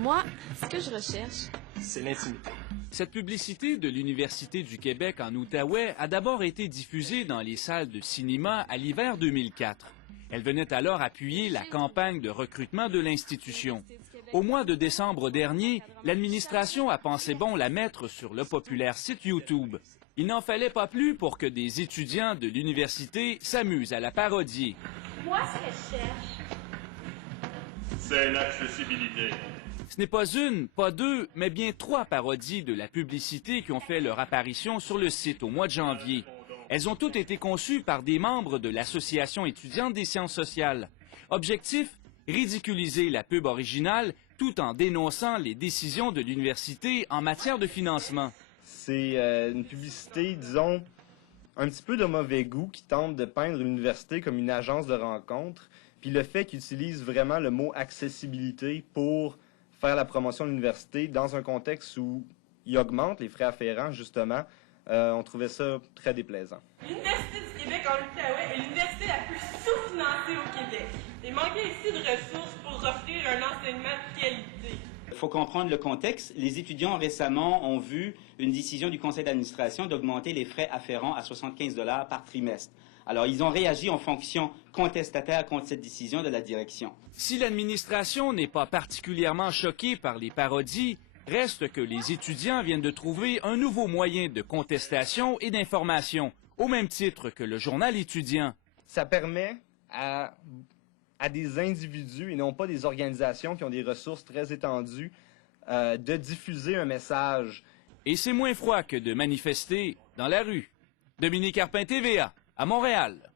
Moi, ce que je recherche, c'est l'intimité. Cette publicité de l'Université du Québec en Outaouais a d'abord été diffusée dans les salles de cinéma à l'hiver 2004. Elle venait alors appuyer la campagne de recrutement de l'institution. Au mois de décembre dernier, l'administration a pensé bon la mettre sur le populaire site YouTube. Il n'en fallait pas plus pour que des étudiants de l'université s'amusent à la parodier. Moi, ce que je cherche, c'est l'accessibilité. Ce n'est pas une, pas deux, mais bien 3 parodies de la publicité qui ont fait leur apparition sur le site au mois de janvier. Elles ont toutes été conçues par des membres de l'Association étudiante des sciences sociales. Objectif, ridiculiser la pub originale tout en dénonçant les décisions de l'université en matière de financement. C'est une publicité, disons, un petit peu de mauvais goût qui tente de peindre l'université comme une agence de rencontre, puis le fait qu'ils utilisent vraiment le mot accessibilité pour faire la promotion de l'université dans un contexte où ils augmentent les frais afférents, justement, on trouvait ça très déplaisant. L'Université du Québec en Outaouais est l'université la plus sous-financée au Québec. Il manquait ici de ressources pour offrir un enseignement de qualité. Il faut comprendre le contexte. Les étudiants récemment ont vu une décision du conseil d'administration d'augmenter les frais afférents à 75 $ par trimestre. Alors, ils ont réagi en fonction contestataire contre cette décision de la direction. Si l'administration n'est pas particulièrement choquée par les parodies, reste que les étudiants viennent de trouver un nouveau moyen de contestation et d'information, au même titre que le journal étudiant. Ça permet à des individus et non pas des organisations qui ont des ressources très étendues de diffuser un message. Et c'est moins froid que de manifester dans la rue. Dominique Arpin, TVA, à Montréal.